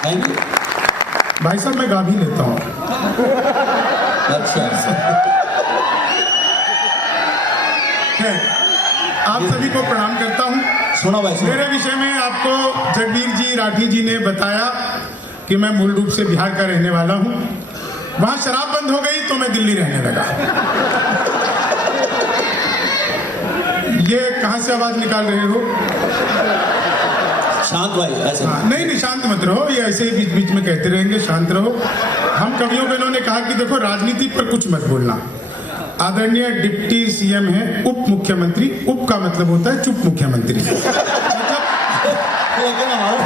Thank you भाई साहब मैं गा भी लेता हूँ। अच्छा है। आप सभी को प्रणाम करता हूँ। सुनो भाई सुनो। मेरे विषय में आपको जगबीर जी राठी जी ने बताया कि मैं मूल रूप से बिहार का रहने वाला हूँ। वहां शराब बंद हो गई तो मैं दिल्ली रहने लगा। ये कहां से आवाज निकाल रहे हो? शांत भाई ऐसे हाँ, नहीं शांत मत रहो, ये ऐसे ही बीच बीच में कहते रहेंगे शांत रहो। हम कवियों को इन्होंने कहा कि देखो राजनीति पर कुछ मत बोलना। आदरणीय डिप्टी सीएम है, उप मुख्यमंत्री, उप का मतलब होता है चुप मुख्यमंत्री। लेकिन हमारा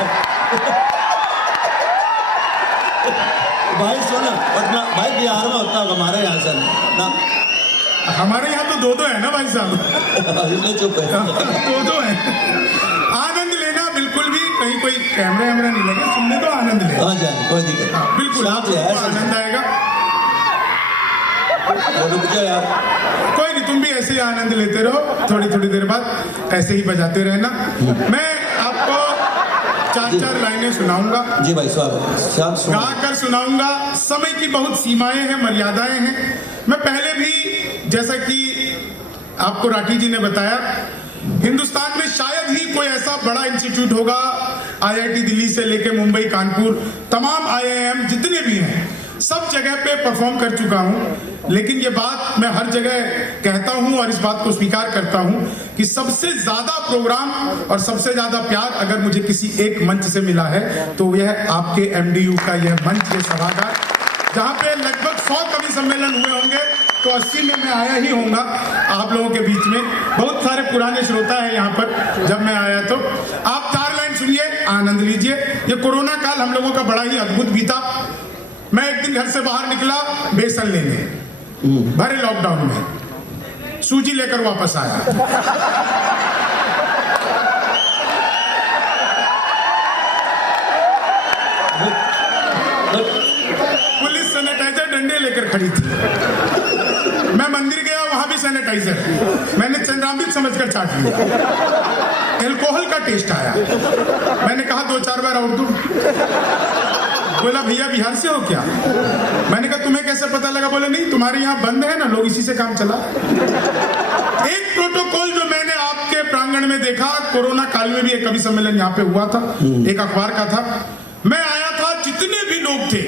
भाई सुनो पटना भाई बिहार में होता होगा, हमारे यहाँ से ना। हमारे यहाँ तो दो है ना भाई साहब। इसलिए चुप है। दो है। आनंद लेना बिल्कुल भी, कहीं कोई कैमरा वैमरा नहीं लगे, सुनने तो आनंद ले। हाँ जाए कोई दिक्कत हाँ, बिल्कुल आनंद आएगा। रुक जाओ यार। कोई नहीं, तुम भी ऐसे ही आनंद लेते रहो, थोड़ी थोड़ी देर बाद ऐसे ही बजाते रहना। मैं आपको चार लाइनें सुनाऊंगा। जी भाई स्वागत। गा कर सुनाऊंगा। समय की बहुत सीमाएं हैं, मर्यादाएं हैं। मैं पहले भी जैसा कि आपको राठी जी ने बताया, हिंदुस्तान में शायद ही कोई ऐसा बड़ा इंस्टीट्यूट होगा, आईआईटी दिल्ली से लेके मुंबई, कानपुर, तमाम आईआईएम जितने भी हैं, सब जगह पे परफॉर्म कर चुका हूं। लेकिन ये बात मैं हर जगह कहता हूं और इस बात को स्वीकार करता हूं कि सबसे ज्यादा प्रोग्राम और सबसे ज्यादा प्यार अगर मुझे किसी एक मंच से मिला है तो यह आपके एमडीयू का यह मंच, ये सभागार, जहां पे लगभग 100 कवि सम्मेलन हुए होंगे तो 80 में मैं आया ही होऊंगा आप लोगों के बीच में। बहुत सारे पुराने श्रोता है यहाँ पर, जब मैं आया तो। आप 4 लाइन सुनिए, आनंद लीजिए। ये कोरोना काल हम लोगों का बड़ा ही अद्भुत बीता। मैं एक दिन घर से बाहर निकला बेसन लेने, भरे लॉकडाउन में, सूजी लेकर वापस आया। पुलिस सैनिटाइजर डंडे लेकर खड़ी थी। मैं मंदिर गया, वहां भी सैनिटाइजर। मैंने चंद्रामृत समझकर चाट लिया। एल्कोहल का टेस्ट आया। मैंने कहा 2-4 बार और दूं। बोला भैया बिहार से हो क्या? मैंने कहा तुम्हें कैसे पता लगा? बोले नहीं तुम्हारे यहाँ बंद है ना, लोग इसी से काम चला। एक प्रोटोकॉल जो मैंने आपके प्रांगण में देखा, कोरोना काल में भी एक कवि सम्मेलन यहाँ पे हुआ था, एक अखबार का था। मैं आया था, जितने भी लोग थे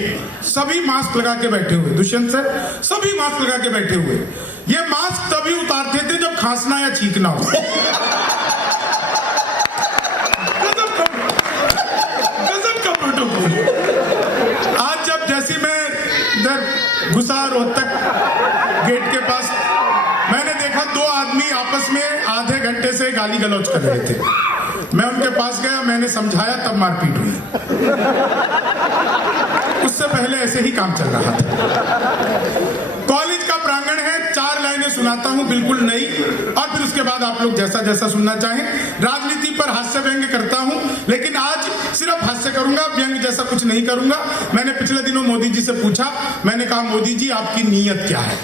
सभी मास्क लगा के बैठे हुए। दुष्यंत सर सभी मास्क लगा के बैठे हुए। ये मास्क तभी उतारते थे जब खांसना या छींकना हो। गजब का प्रोटोकॉल। आज जब जैसी मैं इधर घुसा रोहतक गेट के पास, मैंने देखा 2 आदमी आपस में आधे घंटे से गाली गलौज कर रहे थे। मैं उनके पास गया, मैंने समझाया, तब मारपीट हुई। उससे पहले ऐसे ही काम चल रहा था। कॉलेज का प्रांगण है, 4 लाइनें सुनाता हूं बिल्कुल नई, और फिर उसके बाद आप लोग जैसा जैसा सुनना चाहें। राजनीति पर हास्य व्यंग्य करता हूं, लेकिन आज सिर्फ हास्य करूंगा, व्यंग्य जैसा कुछ नहीं करूंगा। मैंने पिछले दिनों मोदी जी से पूछा, मैंने कहा मोदी जी आपकी नीयत क्या है?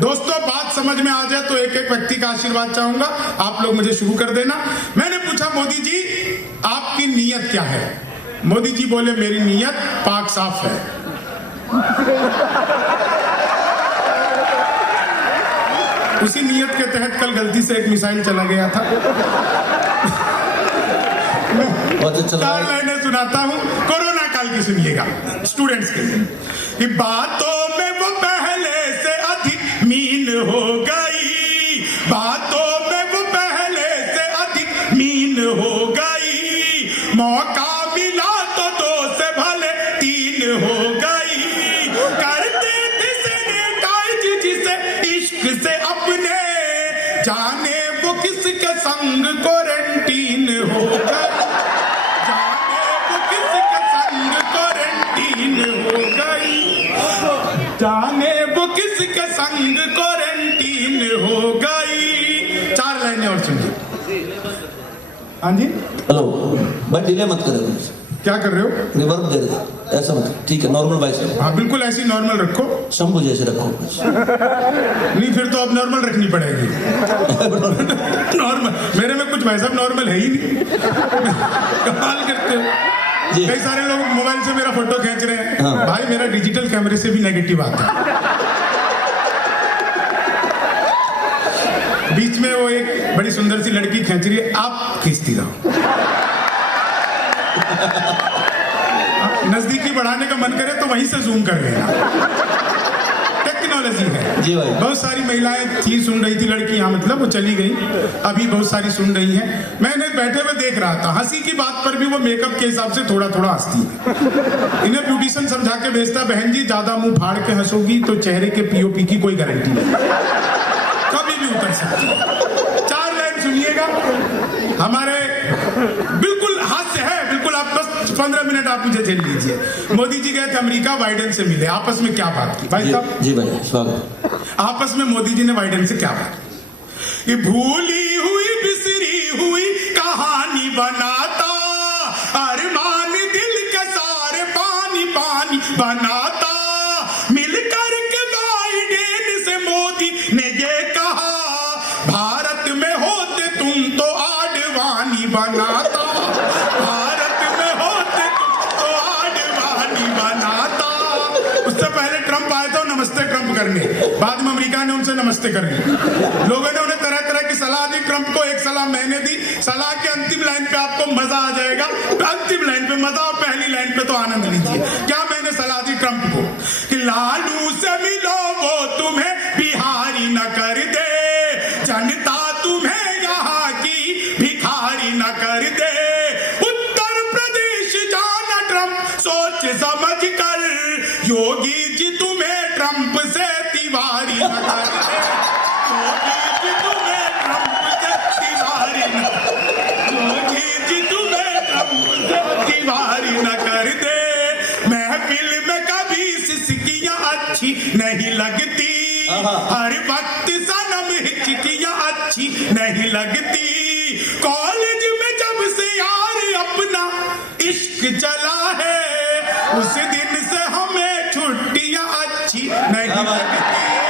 दोस्तों बात समझ में आ जाए तो एक एक व्यक्ति का आशीर्वाद चाहूंगा, आप लोग मुझे शुरू कर देना। मैंने पूछा मोदी जी आपकी नीयत क्या है? मोदी जी बोले मेरी नीयत पाक साफ है। उसी नीयत के तहत कल गलती से एक मिसाइल चला गया था। 4 लाइनें सुनाता हूं, कोरोना काल की सुनिएगा स्टूडेंट्स के लिए। कि बातों में वो पहले से अधिक मीन हो गई, बातों में वो पहले से अधिक मीन हो गई, मौका मिला तो 2 से भले 3 हो गई, करते थे सैनिटाइज जिसे इश्क से अपने, जाने वो किसके संग क्वारंटीन हो गई, जाने वो किसके संग क्वारंटीन हो गई, जाने वो किसके संग क्वारंटीन हो गई। 4 लाइनें और सुनिए। हाँ जी हेलो भाई, डिले मत करो। क्या कर रहे हो? रिवर्ब दे रहे, ऐसा मत, ठीक है नॉर्मल वॉइस है। हाँ बिल्कुल ऐसी नॉर्मल रखो, शंभू जैसे रखो। नहीं फिर तो अब नॉर्मल रखनी पड़ेगी। नॉर्मल मेरे में कुछ वैसा नॉर्मल है ही नहीं। कमाल करते हो। जी। कई सारे लोग मोबाइल से मेरा फोटो खींच रहे हैं। हाँ। भाई मेरा डिजिटल कैमरे से भी नेगेटिव आता है। बीच में वो एक बड़ी सुंदर सी लड़की खींच रही है, आप खींचती रहो। नजदीकी बढ़ाने का मन करे तो वहीं से जूम कर लेना। टेक्नोलॉजी है जी भाई। बहुत सारी महिलाएं थी, सुन रही थी, लड़कियां मतलब, वो चली गई, अभी बहुत सारी सुन रही हैं। मैंने बैठे हुए देख रहा था, हंसी की बात पर भी वो मेकअप के हिसाब से थोड़ा थोड़ा हंसती है। इन्हें ब्यूटिशियन समझा के भेजता, बहन जी ज्यादा मुंह फाड़ के हंसोगी तो चेहरे के पीओपी की कोई गारंटी नहीं, कभी भी उतर सकती है। 4 लाइन सुनिएगा, हमारे बिल्कुल हास्य है, बिल्कुल। आप बस 15 मिनट आप मुझे झेल लीजिए। मोदी जी गए थे अमेरिका, बाइडेन से मिले, आपस में क्या बात की भाई साहब? जी भाई स्वागत। आपस में मोदी जी ने बाइडेन से क्या बात की? ये भूली हुई बिसरी हुई कहानी बनाता, अरमान दिल के सारे पानी पानी बनाता, मिलकर के बाइडेन से मोदी ने ये कहा, भारत में होते तुम तो आडवाणी बनाता, भारत में होते तुम तो आडवाणी बनाता। उससे पहले ट्रंप आए थे नमस्ते ट्रंप करने, बाद में अमेरिका ने उनसे नमस्ते कर ली। लोगों ने उन्हें तरह तरह की सलाह दी, ट्रंप को एक सलाह मैंने दी, सलाह के अंतिम लाइन पे आपको मजा आ जाएगा, अंतिम लाइन पे मजा और पहली लाइन पे तो आनंद लीजिए। क्या मैंने सलाह दी ट्रंप को? कि लालू से मिलो वो तुम्हें बिहारी न कर दे, जनता तुम्हें यहाँ की भिखारी न कर दे, उत्तर प्रदेश जाना ट्रंप सोच समझ कर, योगी जी तुम्हें ट्रंप से तिवारी न कर दे, योगी जी तुम्हें ट्रंप से तिवारी न, योगी जी तुम्हें ट्रंप से तिवारी न कर दे। महफिल में कभी सिसकियां अच्छी नहीं लगती, हर वक्त सनम हिचकियां अच्छी नहीं लगती, कॉलेज में जब से यार अपना इश्क चला है, उस दिन से हमें छुट्टियां अच्छी नहीं लगती।